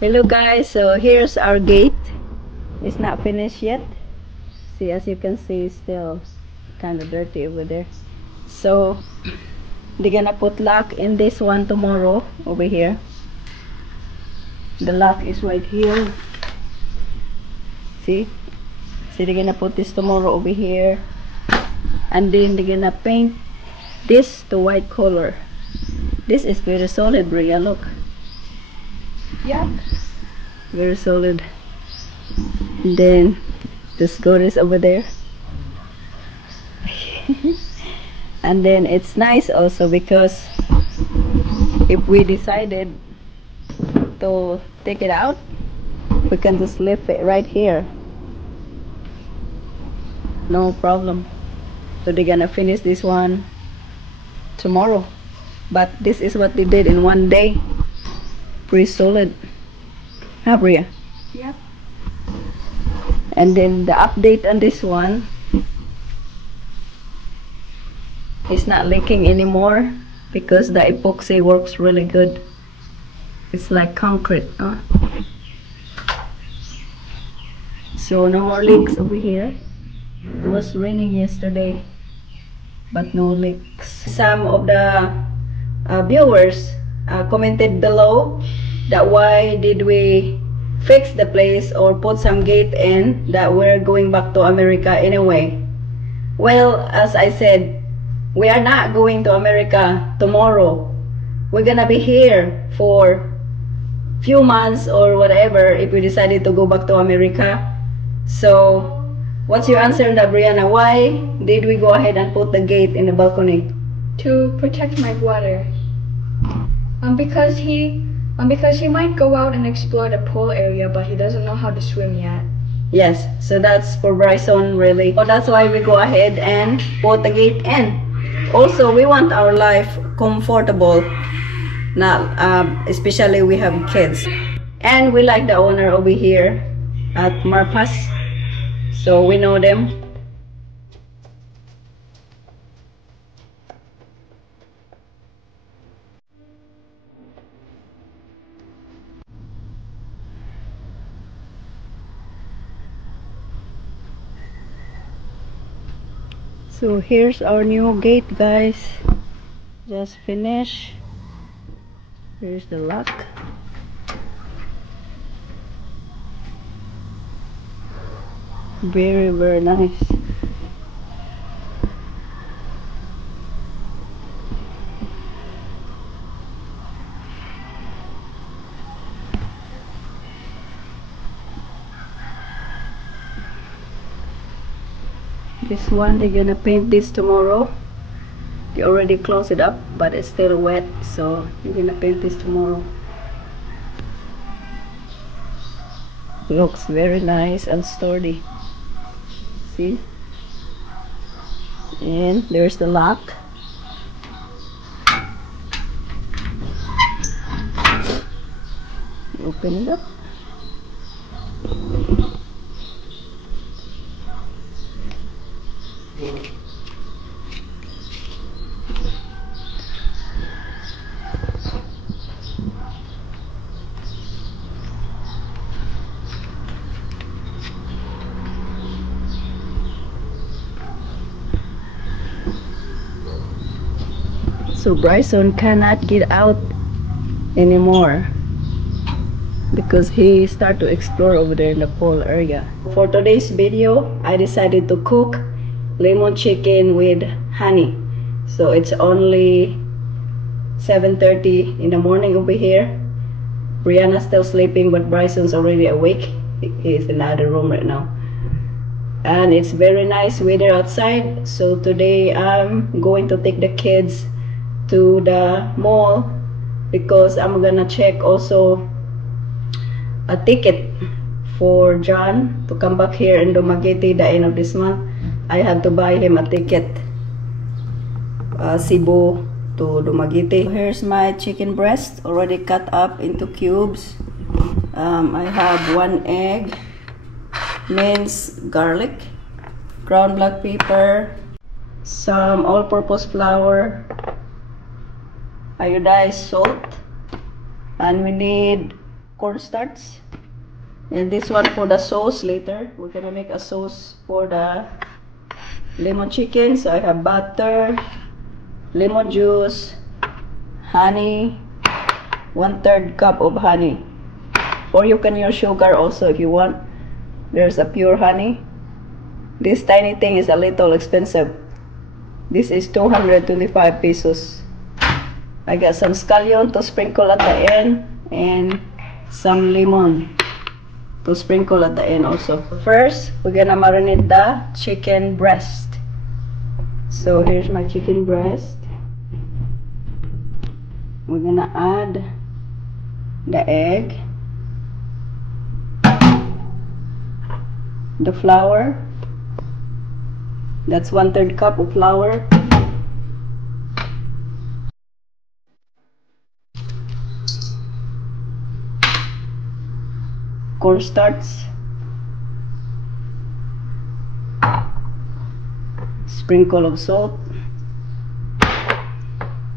Hello guys, so here's our gate. It's not finished yet. See, as you can see, it's still kind of dirty over there. So they're gonna put lock in this one tomorrow over here. The lock is right here. See, they're gonna put this tomorrow over here, and then they're gonna paint this to white color. This is very solid, Bria. Look. Yeah, very solid. And then the score is over there. And then it's nice also because if we decided to take it out, we can just leave it right here, no problem. So they're gonna finish this one tomorrow, but this is what they did in one day. Pretty solid, huh, Bria? Yep. And then the update on this one, it's not leaking anymore because the epoxy works really good. It's like concrete, huh? So no more leaks over here. It was raining yesterday, but no leaks. Some of the viewers commented below that why did we fix the place or put some gate in, that we're going back to America anyway. Well, as I said, we are not going to America tomorrow. We're gonna be here for few months or whatever if we decided to go back to America. So what's your answer on that, Brianna? Why did we go ahead and put the gate in the balcony? To protect my brother. Because he might go out and explore the pool area, but he doesn't know how to swim yet. Yes, so that's for Bryson, really. So that's why we go ahead and put the gate in. Also, we want our life comfortable, not especially we have kids, and we like the owner over here at Marpas, so we know them. So here's our new gate, guys. Just finished. Here's the lock. Very, very nice. This one, they're gonna paint this tomorrow. They already closed it up, but it's still wet, so you're gonna paint this tomorrow. Looks very nice and sturdy. See? And there's the lock. Open it up. So Bryson cannot get out anymore because he started to explore over there in the pool area. For today's video, I decided to cook lemon chicken with honey. So it's only 7:30 in the morning over here. Brianna's still sleeping, but Bryson's already awake. He is in the other room right now. And it's very nice weather outside. So today I'm going to take the kids to the mall because I'm gonna check also a ticket for John to come back here in Dumaguete the end of this month. I had to buy him a ticket, Cebu to Dumaguete. Here's my chicken breast already cut up into cubes. I have 1 egg, minced garlic, ground black pepper, some all-purpose flour, iodized salt, and we need cornstarch. And this one for the sauce later. We're gonna make a sauce for the lemon chicken. So I have butter, lemon juice, honey, 1/3 cup of honey. Or you can use sugar also if you want. There's a pure honey. This tiny thing is a little expensive. This is 225 pesos. I got some scallion to sprinkle at the end and some lemon to sprinkle at the end also. First, we're gonna marinate the chicken breast. So here's my chicken breast. We're gonna add the egg, the flour. That's 1/3 cup of flour. Cornstarch. Sprinkle of salt.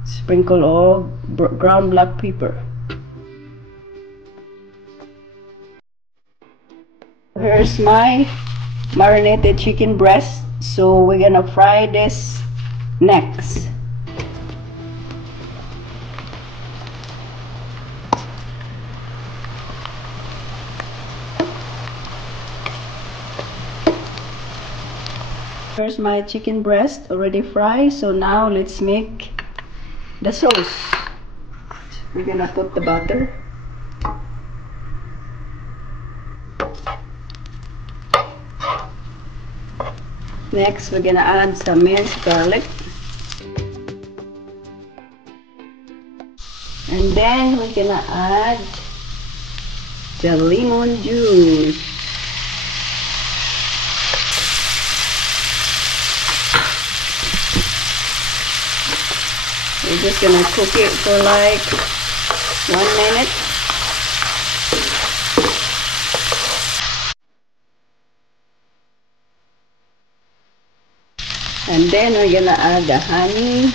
Sprinkle of ground black pepper. Here's my marinated chicken breast. So we're gonna fry this next. Here's my chicken breast already fried. So now let's make the sauce. We're gonna put the butter. Next, we're gonna add some minced garlic. And then we're gonna add the lemon juice. We're just gonna cook it for like 1 minute. And then we're gonna add the honey.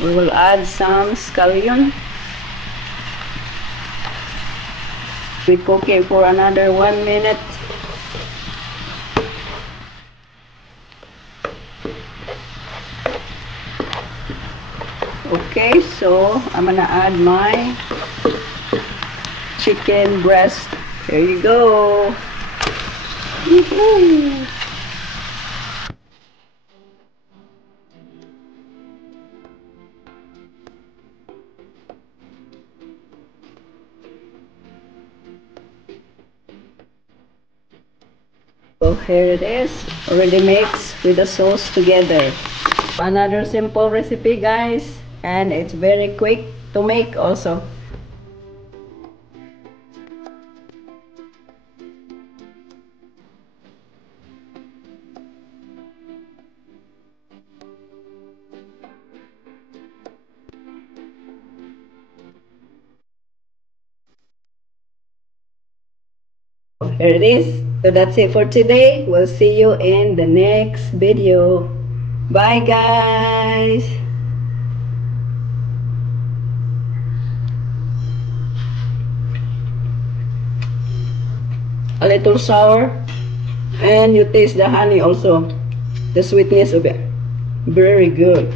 We will add some scallion. We cook it for another 1 minute. Okay, so I'm gonna add my chicken breast. Here you go. So here it is, already mixed with the sauce together. Another simple recipe, guys, and it's very quick to make also. Here it is. So that's it for today. We'll see you in the next video. Bye, guys. A little sour, and you taste the honey also, the sweetness of it. Very good.